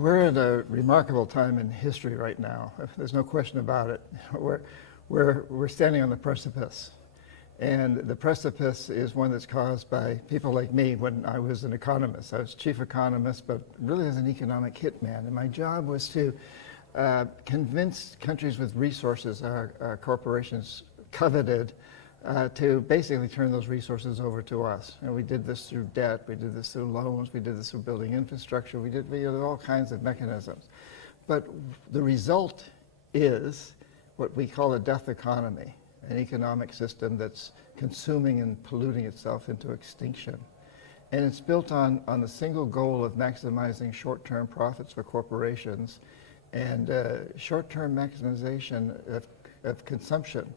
We're at a remarkable time in history right now. There's no question about it. We're standing on the precipice. And the precipice is one that's caused by people like me when I was an economist. I was chief economist, but really as an economic hitman. And my job was to convince countries with resources our corporations coveted to basically turn those resources over to us. And we did this through debt, we did this through loans, we did this through building infrastructure, we did all kinds of mechanisms. But the result is what we call a death economy, an economic system that's consuming and polluting itself into extinction. And it's built on the single goal of maximizing short-term profits for corporations and short-term maximization of consumption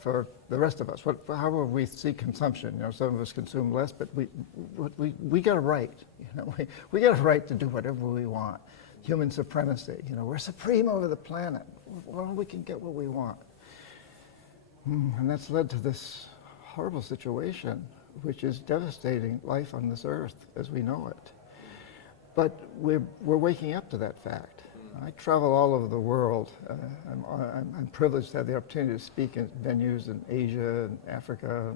for the rest of us. However we see consumption, some of us consume less, but we got a right. We got a right to do whatever we want. Human supremacy. We're supreme over the planet. Well, we can get what we want. And that's led to this horrible situation, which is devastating life on this earth as we know it. But we're waking up to that fact. I travel all over the world. I'm privileged to have the opportunity to speak in venues in Asia, and Africa,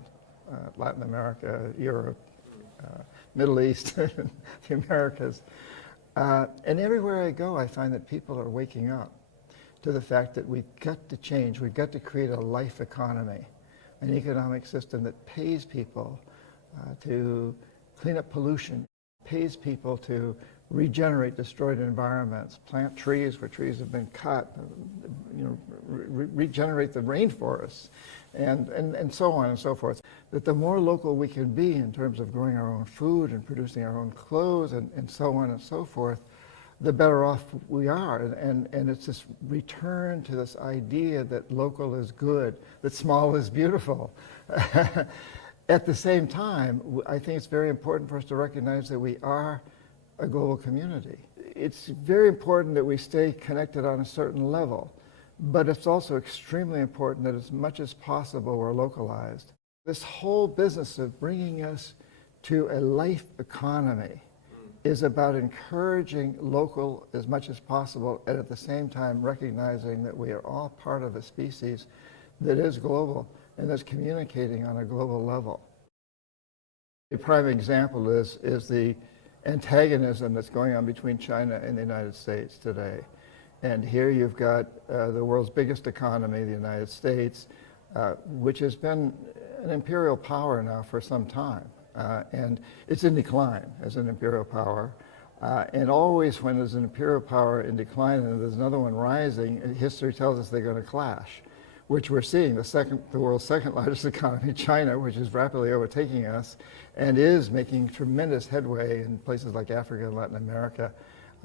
Latin America, Europe, Middle East, the Americas. And everywhere I go, I find that people are waking up to the fact that we've got to change. We've got to create a life economy, an economic system that pays people to clean up pollution, pays people to regenerate destroyed environments, plant trees where trees have been cut, regenerate the rainforests, and so on and so forth. That the more local we can be in terms of growing our own food and producing our own clothes and so on and so forth, the better off we are. And it's this return to this idea that local is good, that small is beautiful. At the same time, I think it's very important for us to recognize that we are a global community. It's very important that we stay connected on a certain level, but it's also extremely important that as much as possible we're localized. This whole business of bringing us to a life economy is about encouraging local as much as possible, and at the same time recognizing that we are all part of a species that is global and that's communicating on a global level. A prime example is the antagonism that's going on between China and the United States today. And here you've got the world's biggest economy, the United States, which has been an imperial power now for some time. And it's in decline as an imperial power. And always when there's an imperial power in decline and there's another one rising, history tells us they're going to clash, which we're seeing. The world's second largest economy, China, which is rapidly overtaking us and is making tremendous headway in places like Africa and Latin America.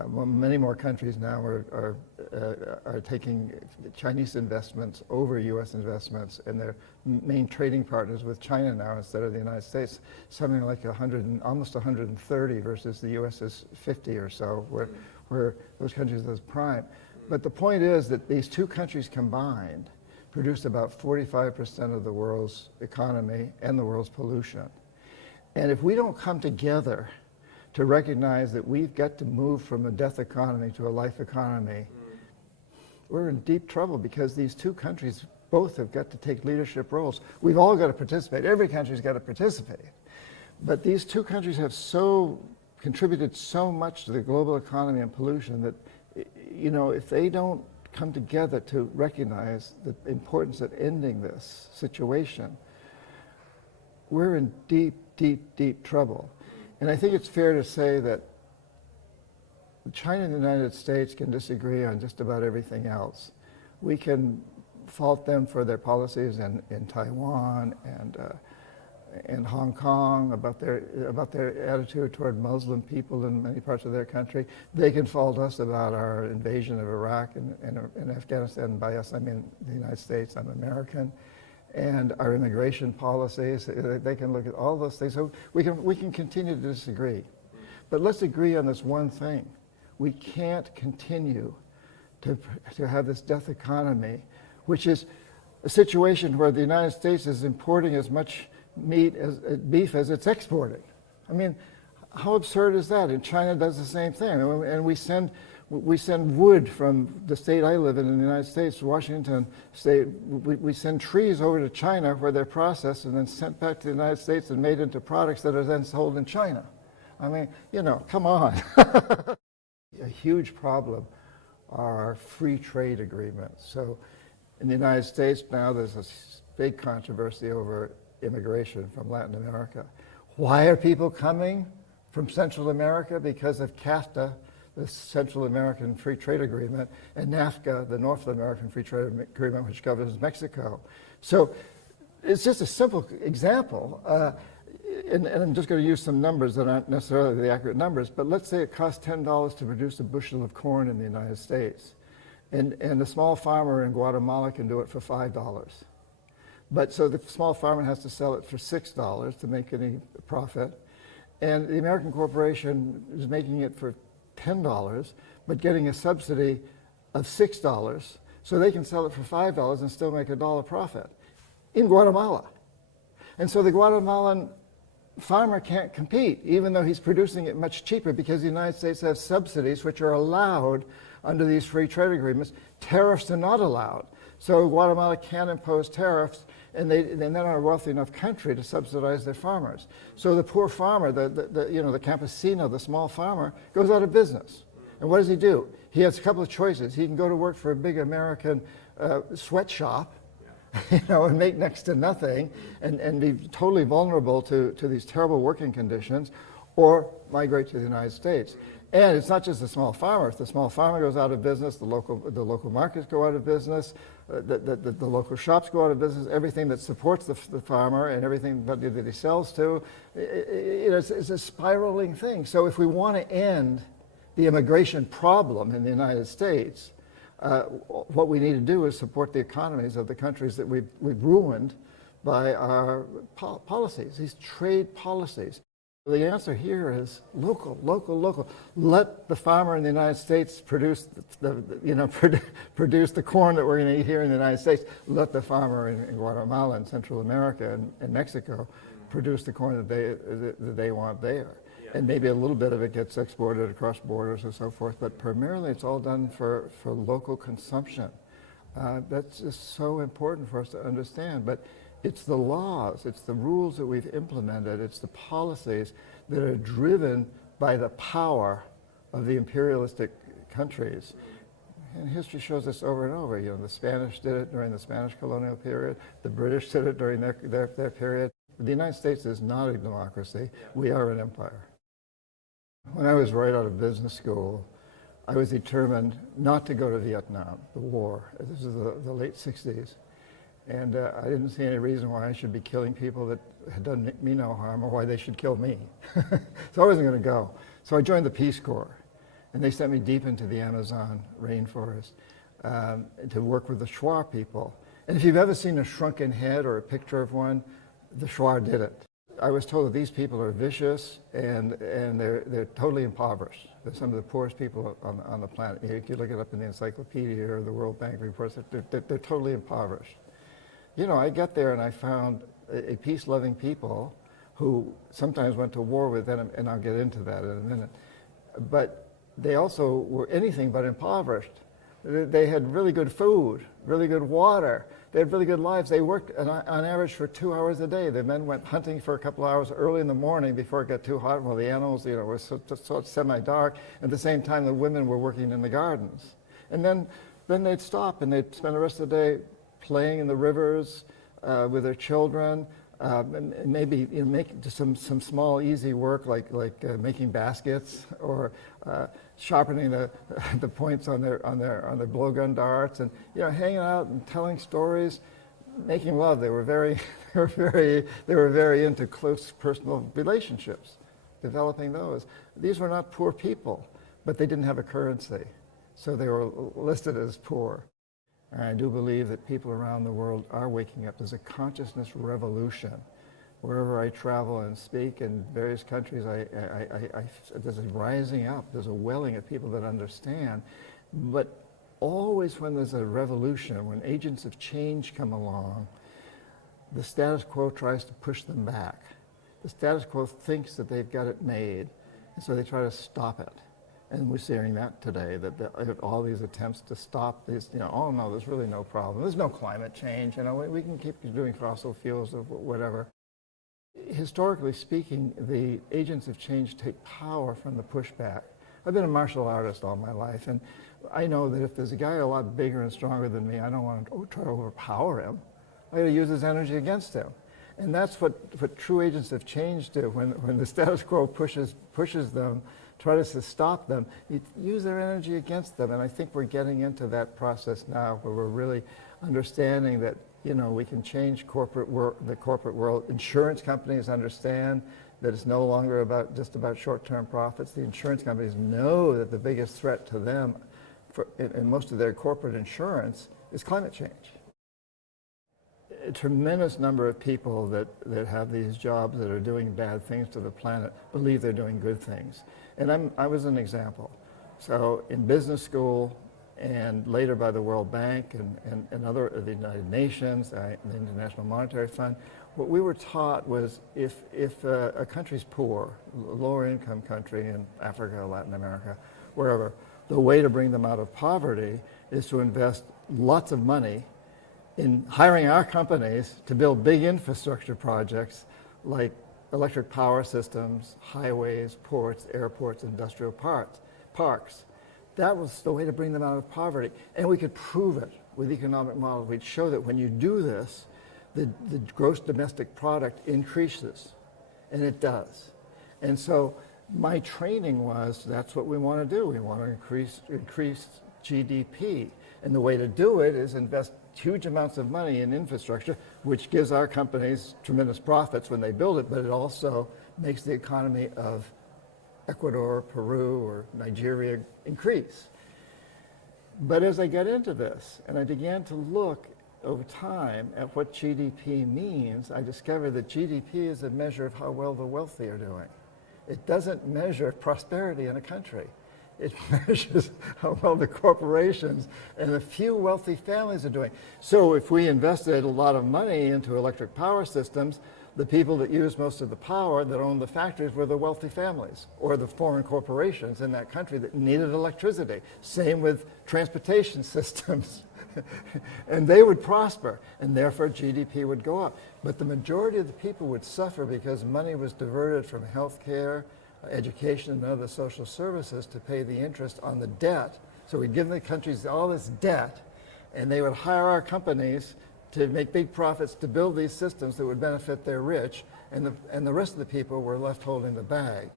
Many more countries now are taking Chinese investments over U.S. investments, and they're main trading partners with China now instead of the United States. Something like almost 130 versus the U.S.'s 50 or so, where those countries are prime. But the point is that these two countries combined produce about 45% of the world's economy and the world's pollution. And if we don't come together to recognize that we've got to move from a death economy to a life economy, we're in deep trouble, because these two countries both have got to take leadership roles. We've all got to participate. Every country's got to participate. But these two countries have contributed so much to the global economy and pollution that, if they don't come together to recognize the importance of ending this situation, we're in deep, deep, deep trouble. And I think it's fair to say that China and the United States can disagree on just about everything else. We can fault them for their policies in Taiwan and Hong Kong, about their attitude toward Muslim people in many parts of their country. They can fault us about our invasion of Iraq and Afghanistan. By us, I mean the United States. I'm American. And our immigration policies. They can look at all those things. So we can continue to disagree. But let's agree on this one thing. We can't continue to have this death economy, which is a situation where the United States is importing as much beef as it's exporting. I mean, How absurd is that? And China does the same thing. And we send wood from the state I live in the United States, Washington State. We send trees over to China where they're processed and then sent back to the United States and made into products that are then sold in China. I mean, you know, come on. A huge problem are our free trade agreements. So in the United States now there's a big controversy over immigration from Latin America. Why are people coming from Central America? Because of CAFTA, the Central American Free Trade Agreement, and NAFTA, the North American Free Trade Agreement, which governs Mexico. So it's just a simple example. And I'm just going to use some numbers that aren't necessarily the accurate numbers, but let's say it costs $10 to produce a bushel of corn in the United States. And the small farmer in Guatemala can do it for $5. But so the small farmer has to sell it for $6 to make any profit. And the American corporation is making it for $10, but getting a subsidy of $6, so they can sell it for $5 and still make $1 profit in Guatemala. And so the Guatemalan farmer can't compete, even though he's producing it much cheaper, because the United States has subsidies which are allowed under these free trade agreements. Tariffs are not allowed. So Guatemala can't impose tariffs, and they're not a wealthy enough country to subsidize their farmers. So the poor farmer, the campesino, the small farmer, goes out of business. And what does he do? He has a couple of choices. He can go to work for a big American sweatshop, and make next to nothing and be totally vulnerable to these terrible working conditions, or migrate to the United States. And it's not just the small farmer. If the small farmer goes out of business, the local markets go out of business, the local shops go out of business, everything that supports the farmer and everything that he sells to, it's a spiraling thing. So if we want to end the immigration problem in the United States, what we need to do is support the economies of the countries that we've ruined by our policies, these trade policies. The answer here is local, local, local. Let the farmer in the United States produce produce the corn that we're going to eat here in the United States. Let the farmer in Guatemala and Central America and Mexico produce the corn that they want there. And maybe a little bit of it gets exported across borders and so forth, but primarily it's all done for local consumption. That's just so important for us to understand. But it's the laws, it's the rules that we've implemented, it's the policies that are driven by the power of the imperialistic countries. And history shows this over and over. The Spanish did it during the Spanish colonial period, the British did it during their period. The United States is not a democracy, we are an empire. When I was right out of business school, I was determined not to go to Vietnam, the war. This is the late 60s. And I didn't see any reason why I should be killing people that had done me no harm, or why they should kill me. So I wasn't going to go. So I joined the Peace Corps, and they sent me deep into the Amazon rainforest to work with the Shuar people. And if you've ever seen a shrunken head or a picture of one, the Shuar did it. I was told that these people are vicious and they're totally impoverished. They're some of the poorest people on the planet. You can look it up in the encyclopedia or the World Bank reports. They're totally impoverished. I got there and I found a peace-loving people who sometimes went to war with them, and I'll get into that in a minute. But they also were anything but impoverished. They had really good food, really good water. They had really good lives. They worked on average for 2 hours a day. The men went hunting for a couple of hours early in the morning before it got too hot, while the animals, were so semi-dark. At the same time, the women were working in the gardens. And then they'd stop and they'd spend the rest of the day playing in the rivers with their children, and maybe make some small easy work like making baskets or sharpening the points on their blowgun darts, and hanging out and telling stories, making love. They were very into close personal relationships, developing those. These were not poor people, but they didn't have a currency, so they were listed as poor. And I do believe that people around the world are waking up. There's a consciousness revolution. Wherever I travel and speak in various countries, there's a rising up, there's a welling of people that understand. But always when there's a revolution, when agents of change come along, the status quo tries to push them back. The status quo thinks that they've got it made. So they try to stop it. And we're seeing that today, that all these attempts to stop these, oh no, there's really no problem. There's no climate change, we can keep doing fossil fuels or whatever. Historically speaking, the agents of change take power from the pushback. I've been a martial artist all my life, and I know that if there's a guy a lot bigger and stronger than me, I don't want to try to overpower him. I got to use his energy against him. And that's what true agents of change do. When the status quo pushes them, tries to stop them, you use their energy against them. And I think we're getting into that process now where we're really understanding that we can change the corporate world. Insurance companies understand that it's no longer just about short-term profits. The insurance companies know that the biggest threat to them in most of their corporate insurance is climate change. A tremendous number of people that have these jobs that are doing bad things to the planet believe they're doing good things. And I was an example. So in business school and later by the World Bank and other, the United Nations, the International Monetary Fund, what we were taught was if a country's poor, a lower income country in Africa, Latin America, wherever, the way to bring them out of poverty is to invest lots of money in hiring our companies to build big infrastructure projects like electric power systems, highways, ports, airports, industrial parks. That was the way to bring them out of poverty. And we could prove it with economic models. We'd show that when you do this, the gross domestic product increases, and it does. And so my training was, that's what we want to do. We want to increase GDP. And the way to do it is invest huge amounts of money in infrastructure, which gives our companies tremendous profits when they build it, but it also makes the economy of Ecuador, Peru, or Nigeria increase. But as I got into this, and I began to look over time at what GDP means, I discovered that GDP is a measure of how well the wealthy are doing. It doesn't measure prosperity in a country. It measures how well the corporations and the few wealthy families are doing. So if we invested a lot of money into electric power systems, the people that use most of the power, that own the factories, were the wealthy families or the foreign corporations in that country that needed electricity. Same with transportation systems. And they would prosper, and therefore GDP would go up. But the majority of the people would suffer because money was diverted from healthcare, education, and other social services to pay the interest on the debt. So we'd give the countries all this debt, and they would hire our companies to make big profits to build these systems that would benefit their rich, and the rest of the people were left holding the bag.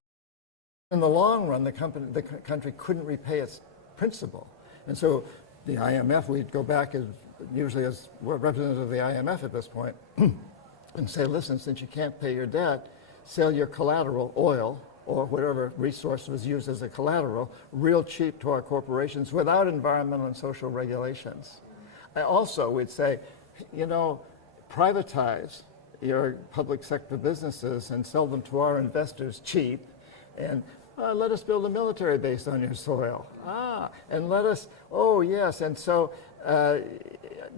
In the long run, the country couldn't repay its principal. And so the IMF, we'd go back usually as representative of the IMF at this point, and say, listen, since you can't pay your debt, sell your collateral, oil, or whatever resource was used as a collateral, real cheap to our corporations without environmental and social regulations. Also, we'd say, privatize your public sector businesses and sell them to our investors cheap, and let us build a military base on your soil. And let us, and so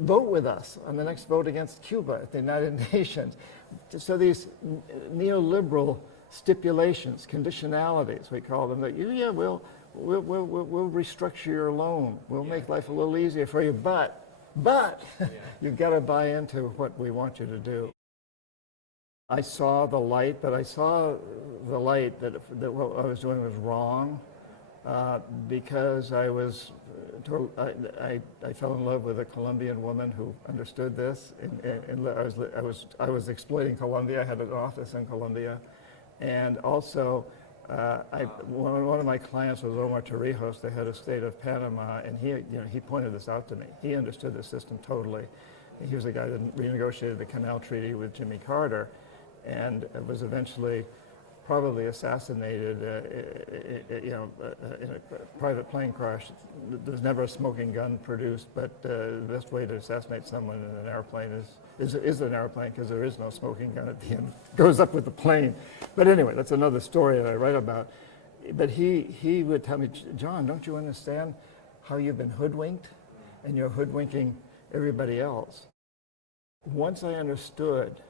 vote with us on the next vote against Cuba at the United Nations. So these neoliberal stipulations, conditionalities, we call them, that we'll restructure your loan. We'll make life a little easier for you, but you've got to buy into what we want you to do. I saw the light, but I saw the light that what I was doing was wrong, because I fell in love with a Colombian woman who understood this, and I was exploiting Colombia. I had an office in Colombia, and also one of my clients was Omar Torrijos, the head of state of Panama, and he pointed this out to me. He understood the system totally. He was the guy that renegotiated the Canal Treaty with Jimmy Carter, and was eventually probably assassinated in a private plane crash. There's never a smoking gun produced, but the best way to assassinate someone in an airplane is an airplane, because there is no smoking gun at the end. It goes up with the plane. But anyway, that's another story that I write about. But he would tell me, John, don't you understand how you've been hoodwinked, and you're hoodwinking everybody else? Once I understood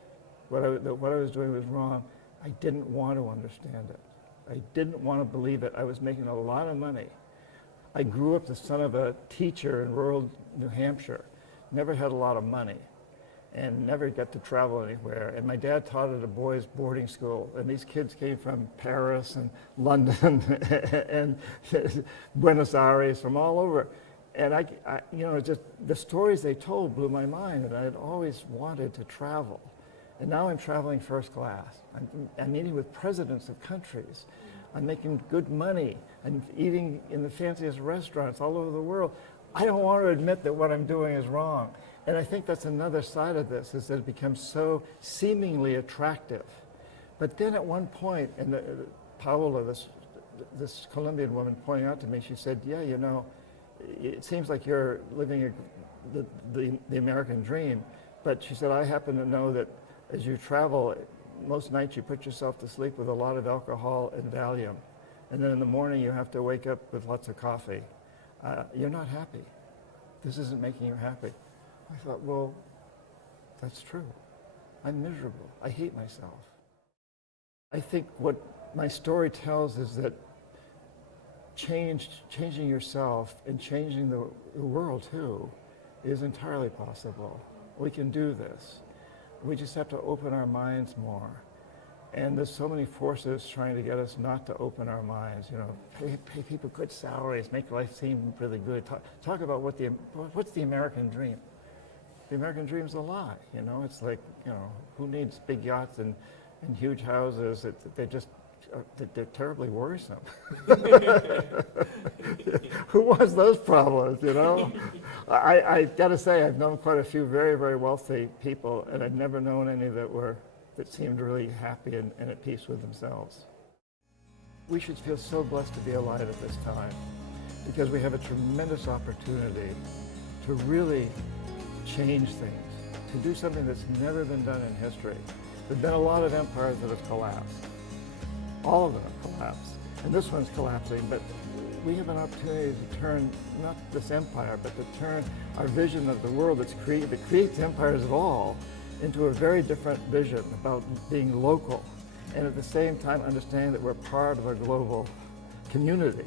what I was doing was wrong, I didn't want to understand it. I didn't want to believe it. I was making a lot of money. I grew up the son of a teacher in rural New Hampshire, never had a lot of money, and never got to travel anywhere. And my dad taught at a boys' boarding school, and these kids came from Paris and London and Buenos Aires, from all over. And I, just the stories they told blew my mind, and I had always wanted to travel. And now I'm traveling first class. I'm meeting with presidents of countries. I'm making good money. I'm eating in the fanciest restaurants all over the world. I don't want to admit that what I'm doing is wrong. And I think that's another side of this, is that it becomes so seemingly attractive. But then at one point, and Paola, this Colombian woman pointing out to me, she said, yeah, it seems like you're living the American dream. But she said, I happen to know that as you travel, most nights you put yourself to sleep with a lot of alcohol and Valium. And then in the morning you have to wake up with lots of coffee. You're not happy. This isn't making you happy. I thought, well, that's true. I'm miserable. I hate myself. I think what my story tells is that changing yourself and changing the world too is entirely possible. We can do this. We just have to open our minds more. And there's so many forces trying to get us not to open our minds. Pay people good salaries, make life seem really good. Talk about what's the American dream? The American dream's a lie. It's like, who needs big yachts and huge houses? They're terribly worrisome. Who wants those problems, I got to say, I've known quite a few very, very wealthy people, and I've never known any that seemed really happy and at peace with themselves. We should feel so blessed to be alive at this time, because we have a tremendous opportunity to really change things, to do something that's never been done in history. There have been a lot of empires that have collapsed. All of them have collapsed, and this one's collapsing, but we have an opportunity to turn not this empire, but to turn our vision of the world that creates empires at all into a very different vision about being local, and at the same time understanding that we're part of a global community.